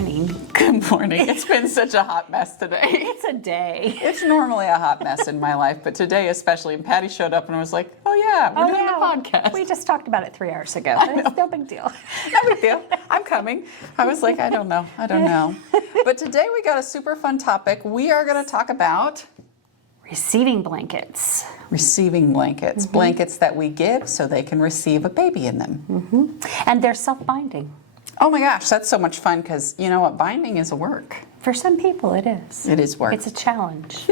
morning. Good morning. It's been such a hot mess today. It's a day. It's normally a hot mess in my life, but today especially. And Patty showed up and was like, oh yeah, we're doing the podcast. We just talked about it 3 hours ago, but it's no big deal. No big deal. I'm coming. I was like, I don't know. But today we got a super fun topic. We are going to talk about Receiving blankets. Receiving blankets. Mm-hmm. Blankets that we give so they can receive a baby in them. Mm-hmm. And they're self-binding. Oh my gosh, that's so much fun because you know what? Binding is a work. For some people it is. It is work. It's a challenge.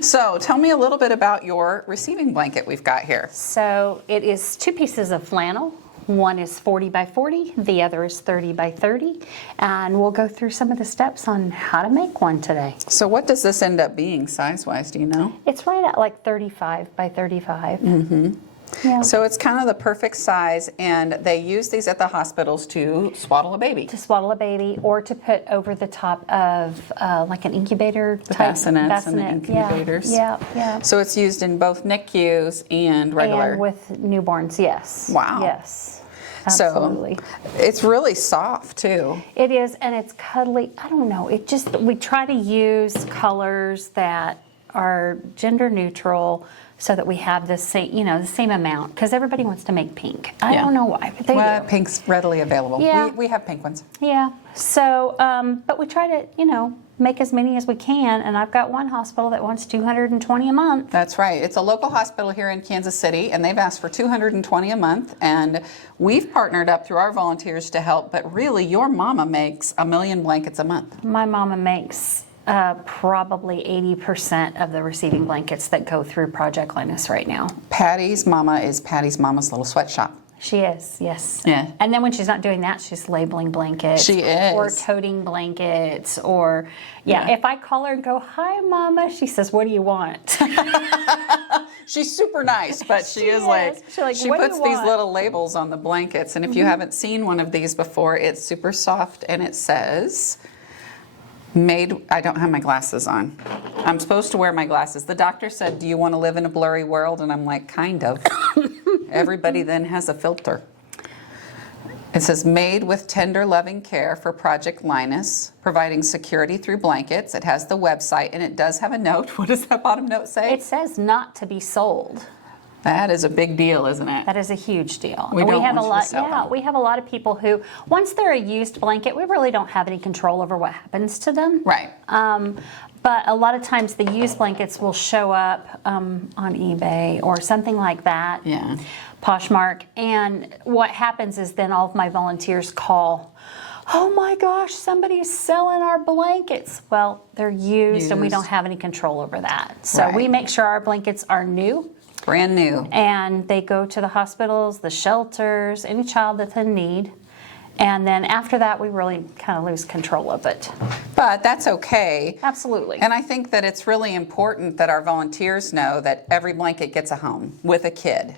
So tell me a little bit about your receiving blanket we've got here. So it is 2 pieces of flannel. One is 40 by 40, the other is 30 by 30, and we'll go through some of the steps on how to make one today. So what does this end up being size-wise, do you know? It's right at like 35 by 35. Mm-hmm. Yeah. So it's kind of the perfect size, and they use these at the hospitals to swaddle a baby. To swaddle a baby, or to put over the top of like an incubator The type bassinets and the incubators. Yeah. So it's used in both NICUs and regular. And with newborns, yes. Wow. Yes. Absolutely. So it's really soft too. It is, and it's cuddly. I don't know. We try to use colors that are gender neutral so that we have the same amount, because everybody wants to make pink. I don't know why, but they do. Pink's readily available. Yeah. We have pink ones. Yeah. So, but we try to, make as many as we can, and I've got one hospital that wants 220 a month. That's right. It's a local hospital here in Kansas City, and they've asked for 220 a month, and we've partnered up through our volunteers to help, but really your mama makes 1 million blankets a month. My mama makes probably 80% of the receiving blankets that go through Project Linus right now. Patty's mama is Patty's mama's little sweatshop. She is, yes. Yeah. And then when she's not doing that, she's labeling blankets. She is. Or toting blankets, or, if I call her and go, hi, Mama, she says, what do you want? She's super nice, but she puts these little labels on the blankets, and if you haven't seen one of these before, it's super soft, and it says, I don't have my glasses on. I'm supposed to wear my glasses. The doctor said, do you want to live in a blurry world? And I'm like, kind of. Everybody then has a filter. It says, made with tender, loving care for Project Linus, providing security through blankets. It has the website, and it does have a note. What does that bottom note say? It says not to be sold. That is a big deal, isn't it? That is a huge deal. We have a lot of people who, once they're a used blanket, we really don't have any control over what happens to them. Right. But a lot of times the used blankets will show up on eBay or something like that. Yeah. Poshmark. And what happens is then all of my volunteers call, oh my gosh, somebody's selling our blankets. Well, they're used and we don't have any control over that. So we make sure our blankets are new. Brand new. And they go to the hospitals, the shelters, any child that's in need. And then after that, we really kind of lose control of it. But that's okay. Absolutely. And I think that it's really important that our volunteers know that every blanket gets a home with a kid.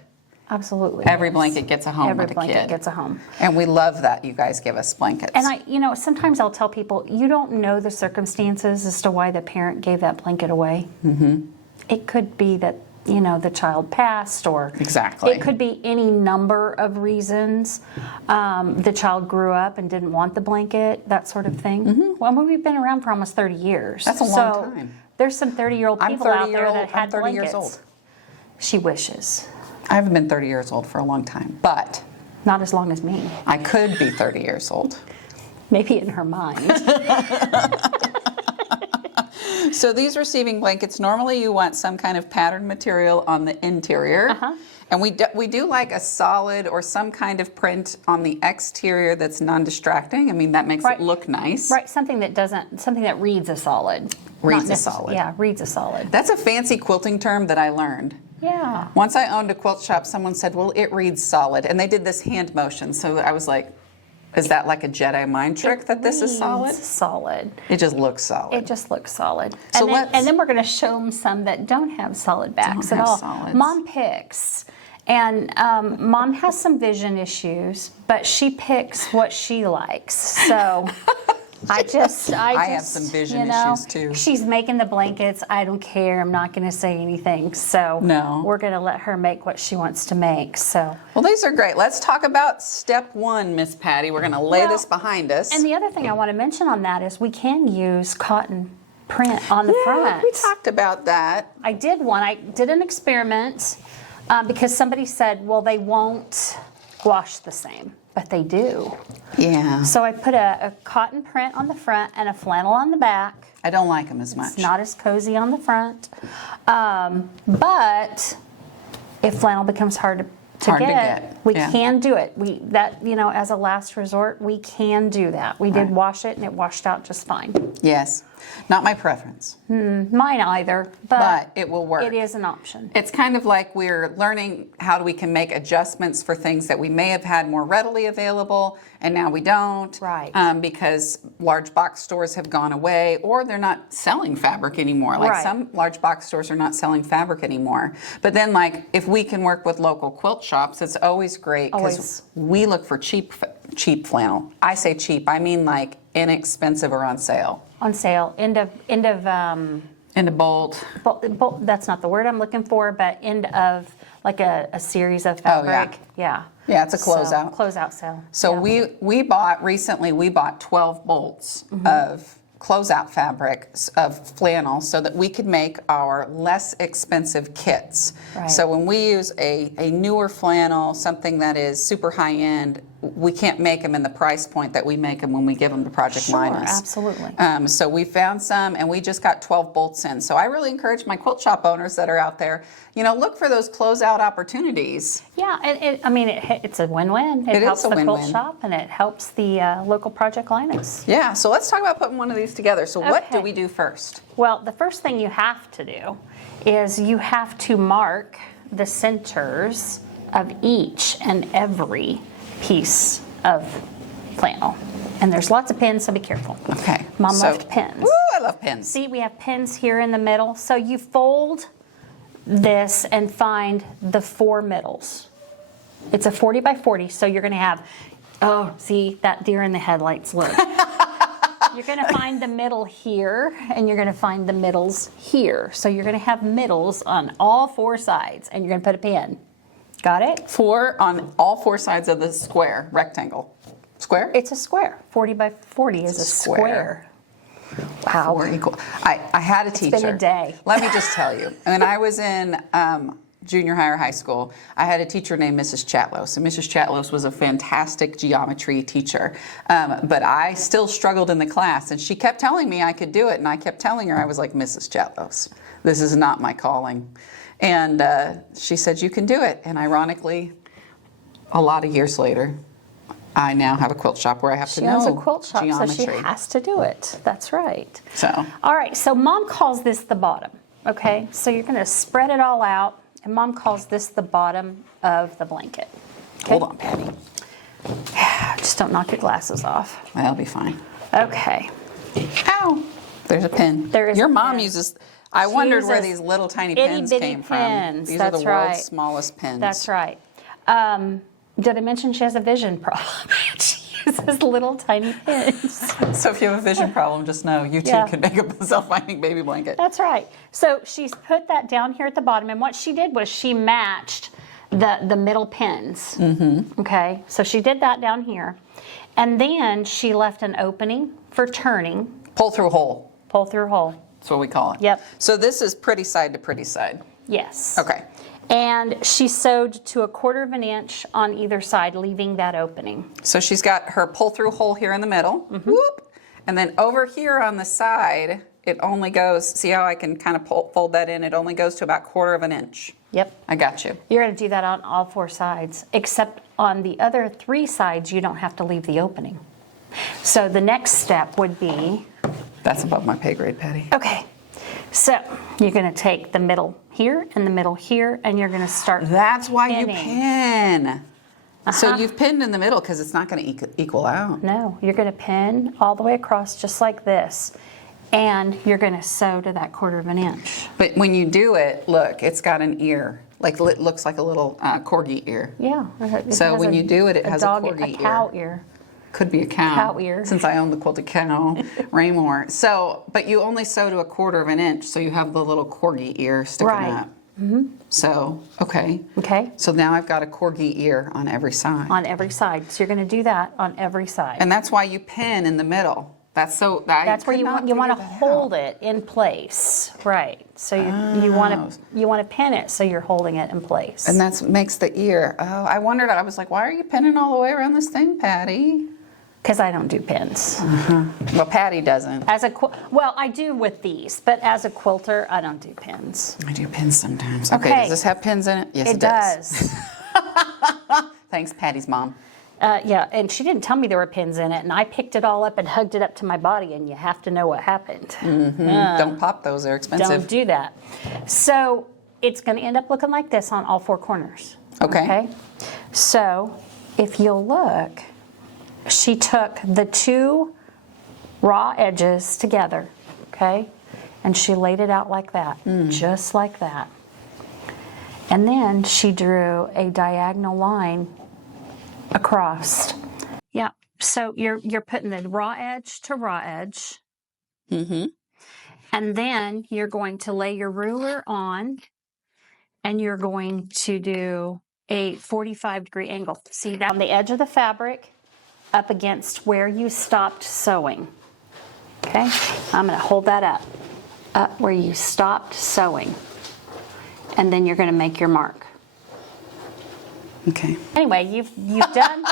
Absolutely. Every blanket gets a home with a kid. Every blanket gets a home. And we love that you guys give us blankets. And sometimes I'll tell people, you don't know the circumstances as to why the parent gave that blanket away. Mm-hmm. It could be that the child passed, or exactly. It could be any number of reasons. The child grew up and didn't want the blanket, that sort of thing. Mm-hmm. Well, we've been around for almost 30 years. That's a long time. There's some 30-year-old people out there that had blankets. I'm 30 years old. She wishes. I haven't been 30 years old for a long time, but not as long as me. I could be 30 years old. Maybe in her mind. So these receiving blankets, normally you want some kind of patterned material on the interior. Uh-huh. And we do like a solid or some kind of print on the exterior that's non-distracting. I mean, that makes it look nice. Right, something that reads a solid. Reads a solid. Yeah, reads a solid. That's a fancy quilting term that I learned. Yeah. Once I owned a quilt shop, someone said, well, it reads solid. And they did this hand motion. So I was like, is that like a Jedi mind trick that this is solid? Solid. It just looks solid. It just looks solid. So and then we're going to show them some that don't have solid backs at all. Solids. Mom picks. And Mom has some vision issues, but she picks what she likes. So I have some vision issues too. She's making the blankets. I don't care. I'm not going to say anything. So No. we're going to let her make what she wants to make. So Well, these are great. Let's talk about step one, Miss Patty. We're going to lay this behind us. And the other thing I want to mention on that is we can use cotton print on the front. We talked about that. I did one. I did an experiment because somebody said, well, they won't wash the same, but they do. Yeah. So I put a cotton print on the front and a flannel on the back. I don't like them as much. It's not as cozy on the front. But if flannel becomes hard to get, we can do it. As a last resort, we can do that. We did wash it and it washed out just fine. Yes. Not my preference. Mine either, but it will work. It is an option. It's kind of like we're learning how we can make adjustments for things that we may have had more readily available and now we don't. Right. Because large box stores have gone away or they're not selling fabric anymore. Like some large box stores are not selling fabric anymore. But then if we can work with local quilt shops, it's always great because we look for cheap flannel. I say cheap, I mean like inexpensive or on sale. On sale. End of bolt. That's not the word I'm looking for, but end of like a series of fabric. Yeah, it's a closeout. Closeout sale. So we bought 12 bolts of closeout fabric of flannel so that we could make our less expensive kits. Right. So when we use a newer flannel, something that is super high end, we can't make them in the price point that we make them when we give them to Project Linus. Absolutely. So we found some and we just got 12 bolts in. So I really encourage my quilt shop owners that are out there, look for those closeout opportunities. Yeah, it's a win-win. It helps the quilt shop and it helps the local Project Linus. Yeah, so let's talk about putting one of these together. So what do we do first? Well, the first thing you have to do is you have to mark the centers of each and every piece of flannel. And there's lots of pins, so be careful. Okay. Mom left pins. Woo, I love pins. See, we have pins here in the middle. So you fold this and find the 4 middles. It's a 40 by 40, so you're going to have, see, that deer in the headlights, look. You're going to find the middle here, and you're going to find the middles here. So you're going to have middles on all 4 sides, and you're going to put a pin. Got it? 4 on all 4 sides of the square, rectangle. Square? It's a square. 40 by 40 is a square. Wow. 4 equal. I had a teacher. It's been a day. Let me just tell you. When I was in junior high or high school, I had a teacher named Mrs. Chatlos. And Mrs. Chatlos was a fantastic geometry teacher. But I still struggled in the class. And she kept telling me I could do it. And I kept telling her, I was like, Mrs. Chatlos, this is not my calling. And she said, you can do it. And ironically, a lot of years later, I now have a quilt shop where I have to know geometry. She owns a quilt shop, geometry. so she has to do it. That's right. So. All right, so Mom calls this the bottom, okay? So you're going to spread it all out, and Mom calls this the bottom of the blanket. Okay? Hold on, Patty. Just don't knock your glasses off. That'll be fine. Okay. Ow! There's a pin. There is Your a mom pin. uses... I wondered where these little tiny pins came from. These are the world's smallest pins. That's right. Did I mention she has a vision problem? She uses little tiny pins. So if you have a vision problem, just know you too can make a self-winding baby blanket. That's right. So she's put that down here at the bottom, and what she did was she matched the middle pins. Mm-hmm. Okay, so she did that down here, and then she left an opening for turning. Pull through hole. Pull through hole. That's what we call it. Yep. So this is pretty side to pretty side. Yes. Okay. And she sewed to 1/4 of an inch on either side, leaving that opening. So she's got her pull through hole here in the middle. Mm-hmm. Whoop. And then over here on the side, it only goes, see how I can kind of fold that in? It only goes to about 1/4 of an inch. Yep. I got you. You're going to do that on all 4 sides, except on the other 3 sides, you don't have to leave the opening. So the next step would be... That's above my pay grade, Patty. Okay. So you're going to take the middle here and the middle here, and you're going to start That's why pinning. You pin. So you've pinned in the middle because it's not going to equal out. No, you're going to pin all the way across just like this, and you're going to sew to that 1/4 of an inch. But when you do it, look, it's got an ear. Like it looks like a little corgi ear. Yeah. So when you do it, it has a dog, corgi a cow ear. Could be a cow. Cow ear. Since I own the quilted cow, Raymore. So, but you only sew to 1/4 of an inch, so you have the little corgi ear sticking Right. up. Mm-hmm. So, okay. Okay. So now I've got a corgi ear on every side. On every side. So you're going to do that on every side. And that's why you pin in the middle. That's That's where you want to hold it in place, right? So you want to pin it so you're holding it in place. And that makes the ear. Oh, I wondered. I was like, why are you pinning all the way around this thing, Patty? Because I don't do pins. Well, Patty doesn't. Well, I do with these, but as a quilter, I don't do pins. I do pins sometimes. Okay. Does this have pins in it? Yes, it does. Thanks, Patty's mom. Yeah, and she didn't tell me there were pins in it, and I picked it all up and hugged it up to my body, and you have to know what happened. Don't pop those; they're expensive. Don't do that. So it's going to end up looking like this on all 4 corners. Okay. So if you'll look, she took the 2 raw edges together, okay, and she laid it out like that, just like that. And then she drew a diagonal line across. Yeah. So you're putting the raw edge to raw edge. Mm-hmm. And then you're going to lay your ruler on, and you're going to do a 45-degree angle. See that on the edge of the fabric up against where you stopped sewing. Okay? I'm going to hold that up where you stopped sewing. And then you're going to make your mark. Okay. Anyway, you've done.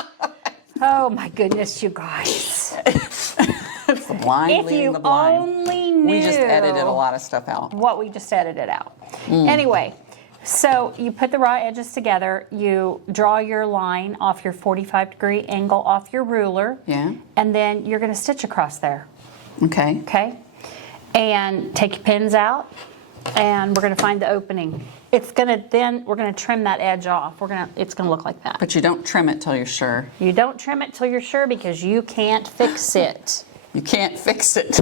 Oh my goodness, you guys! It's the blind If leading you the blind. only knew. We just edited a lot of stuff out. What we just edited out. Anyway, so you put the raw edges together. You draw your line off your 45-degree angle off your ruler. Yeah. And then you're going to stitch across there. Okay. Okay. And take your pins out, and we're going to find the opening. We're going to trim that edge off. It's going to look like that. But you don't trim it till you're sure. You don't trim it till you're sure because you can't fix it. You can't fix it.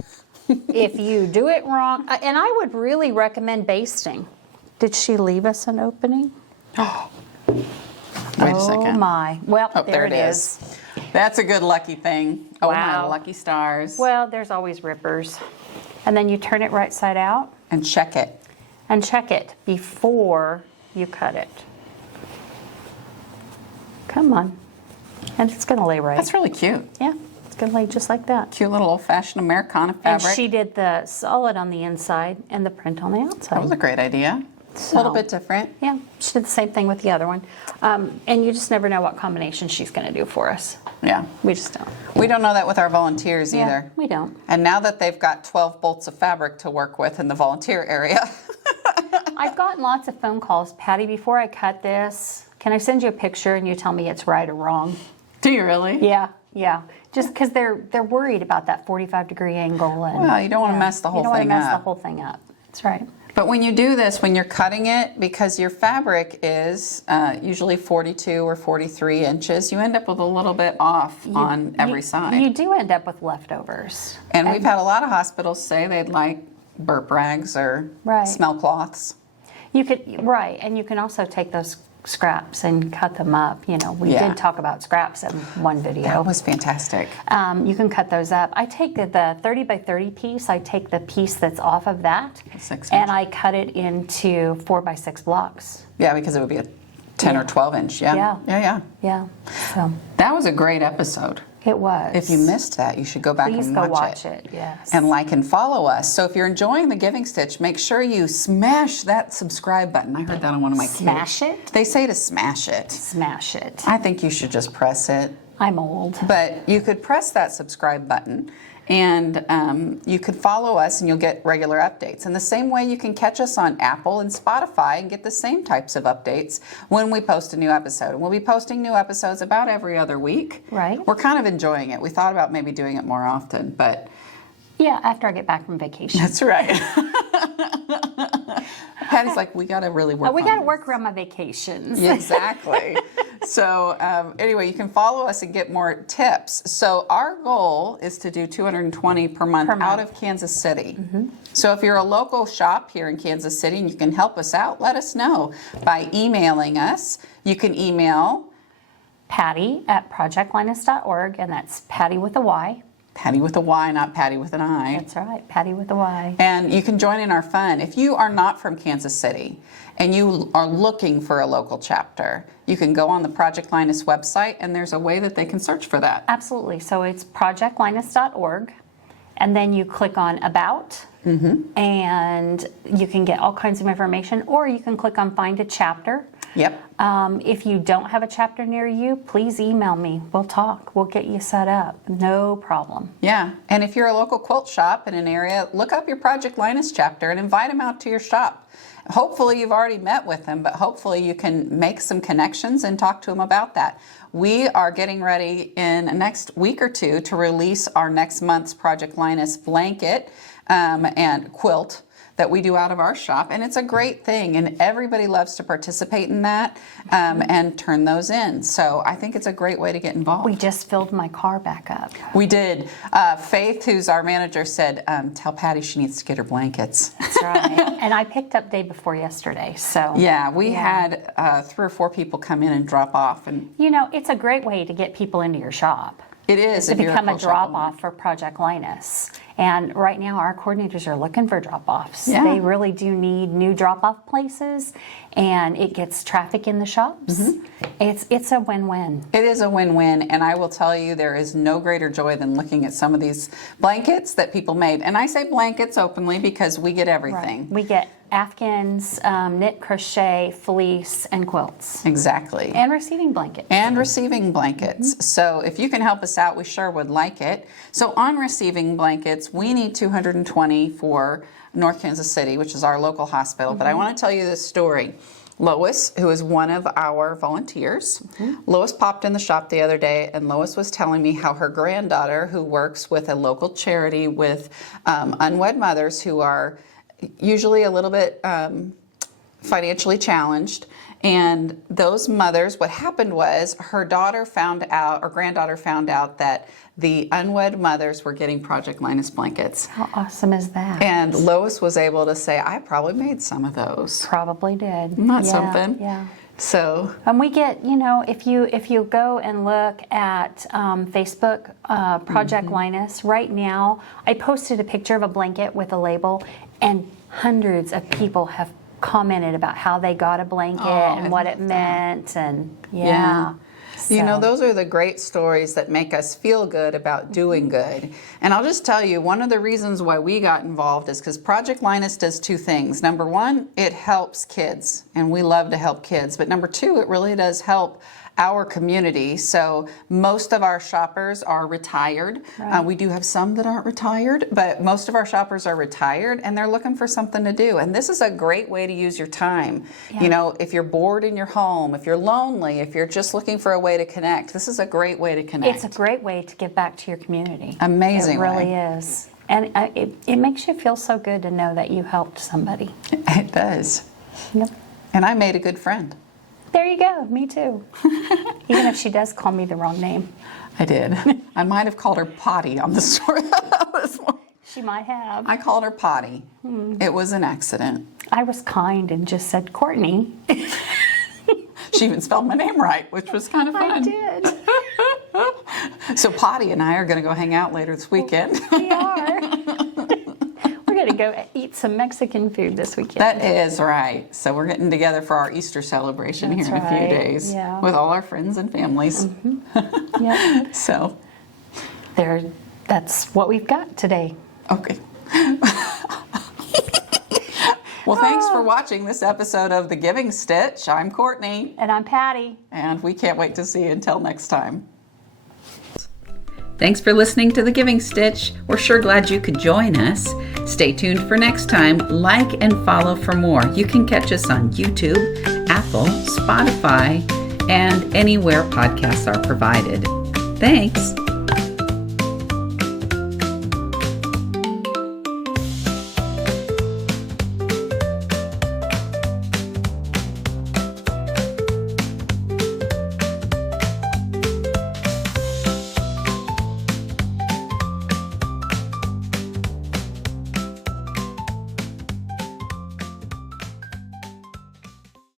If you do it wrong, and I would really recommend basting. Did she leave us an opening? Wait a second. Oh my. Well, Oh, there it is. That's a good lucky thing. Oh Wow. my lucky stars. Well, there's always rippers. And then you turn it right side out And check it. and check it before you cut it. Come on. And it's going to lay right. That's really cute. Yeah, it's going to lay just like that. Cute little old-fashioned Americana And fabric. she did the solid on the inside and the print on the outside. That was a great idea. A So- little bit different. Yeah, she did the same thing with the other one. And you just never know what combination she's going to do for us. Yeah. We just don't. We don't know that with our volunteers Yeah, either. we don't. And now that they've got 12 bolts of fabric to work with in the volunteer area. I've gotten lots of phone calls. Patty, before I cut this, can I send you a picture and you tell me it's right or wrong? Do you really? Yeah. Just because they're worried about that 45-degree angle. And, Well, you don't want to mess the whole You don't want thing to mess the up. whole thing up. That's right. But when you do this, when you're cutting it, because your fabric is usually 42 or 43 inches, you end up with a little bit off on every side. You do end up with leftovers. And we've had a lot of hospitals say they'd like burp rags or Right. smell cloths. You could, right, and you can also take those scraps and cut them up. You know, we Yeah. did talk about scraps in one video. That was fantastic. You can cut those up. I take the 30 by 30 piece, I take the piece that's off of that, 6 and inch. I cut it into 4 by 6 blocks. Yeah, because it would be a 10 or 12 inch. Yeah. Yeah. Yeah, so That was a great episode. it was. If you missed that, you should go back Please and go watch watch it. it, yes. And like and follow us. So if you're enjoying the Giving Stitch, make sure you smash that subscribe button. I heard that on one of my Smash kids. it? They say to smash it. Smash it. I think you should just press it. I'm old. But you could press that subscribe button and you could follow us and you'll get regular updates. And the same way you can catch us on Apple and Spotify and get the same types of updates when we post a new episode. And we'll be posting new episodes about every other week. Right. We're kind of enjoying it. We thought about maybe doing it more often, but Yeah, after I get back from vacation. that's right. Patty's like, we got to really work We on got to this. work around my vacations. Yeah, exactly. So anyway, you can follow us and get more tips. So our goal is to do 220 per month, out of Kansas City. So if you're a local shop here in Kansas City and you can help us out, let us know by emailing us. You can email Patty at projectlinus.org, and that's Patty with a Y. Patty with a Y, not Patty with an I. That's right, Patty with a Y. And you can join in our fun. If you are not from Kansas City and you are looking for a local chapter, you can go on the Project Linus website, and there's a way that they can search for that. Absolutely. So it's projectlinus.org, and then you click on About, and you can get all kinds of information, or you can click on Find a Chapter. Yep. If you don't have a chapter near you, please email me. We'll talk. We'll get you set up. No problem. Yeah. And if you're a local quilt shop in an area, look up your Project Linus chapter and invite them out to your shop. Hopefully you've already met with them, but hopefully you can make some connections and talk to them about that. We are getting ready in the next week or two to release our next month's Project Linus blanket and quilt that we do out of our shop, and it's a great thing, and everybody loves to participate in that and turn those in. So I think it's a great way to get involved. We just filled my car back up. We did. Faith, who's our manager, said, tell Patty she needs to get her blankets. That's right. And I picked up day before yesterday, so. Yeah, we had 3 or 4 people come in and drop off. And you know, it's a great way to get people into your shop. it is. To become a drop-off for Project Linus. And right now our coordinators are looking for drop-offs. Yeah. They really do need new drop-off places, and it gets traffic in the shops. It's a win-win. It is a win-win, and I will tell you there is no greater joy than looking at some of these blankets that people made. And I say blankets openly because we get everything. We get Afghans, knit, crochet, fleece, and quilts. Exactly. And receiving blankets. And receiving blankets. So if you can help us out, we sure would like it. So on receiving blankets, we need 220 for North Kansas City, which is our local hospital. But I want to tell you this story. Lois, who is one of our volunteers, Lois popped in the shop the other day, and Lois was telling me how her granddaughter, who works with a local charity with unwed mothers who are usually a little bit financially challenged, and those mothers, what happened was her daughter found out, or granddaughter found out, that the unwed mothers were getting Project Linus blankets. How awesome is that? And Lois was able to say, I probably made some of those. Probably did. Not Yeah, something. Yeah. So, And we get, you know, if you go and look at Facebook, Project Linus, right now, I posted a picture of a blanket with a label, and hundreds of people have commented about how they got a blanket and what it meant, and yeah. You know, those are the great stories that make us feel good about doing good. And I'll just tell you, one of the reasons why we got involved is because Project Linus does 2 things. Number 1, it helps kids, and we love to help kids. But number 2, it really does help our community. So most of our shoppers are retired. Right. We do have some that aren't retired, but most of our shoppers are retired, and they're looking for something to do. And this is a great way to use your time. Yeah. You know, if you're bored in your home, if you're lonely, if you're just looking for a way to connect, this is a great way to connect. It's a great way to give back to your community. Amazing It really way. is. And it makes you feel so good to know that you helped somebody. It does. Yep. And I made a good friend. There you go. Me too. Even if she does call me the wrong name. I did. I might have called her Potty on the story this morning. She might have. I called her Potty. It was an accident. I was kind and just said Courtney. She even spelled my name right, which was kind of fun. I did. So Potty and I are going to go hang out later this weekend. We are. We're going to go eat some Mexican food this weekend. That is right. So we're getting together for our Easter celebration That's here in a few right. days Yeah. with all our friends and families. Yep. So, That's what we've got today. okay. Well, thanks for watching this episode of The Giving Stitch. I'm Courtney. And I'm Patty. And we can't wait to see you until next time. Thanks for listening to The Giving Stitch. We're sure glad you could join us. Stay tuned for next time. Like and follow for more. You can catch us on YouTube, Apple, Spotify, and anywhere podcasts are provided. Thanks.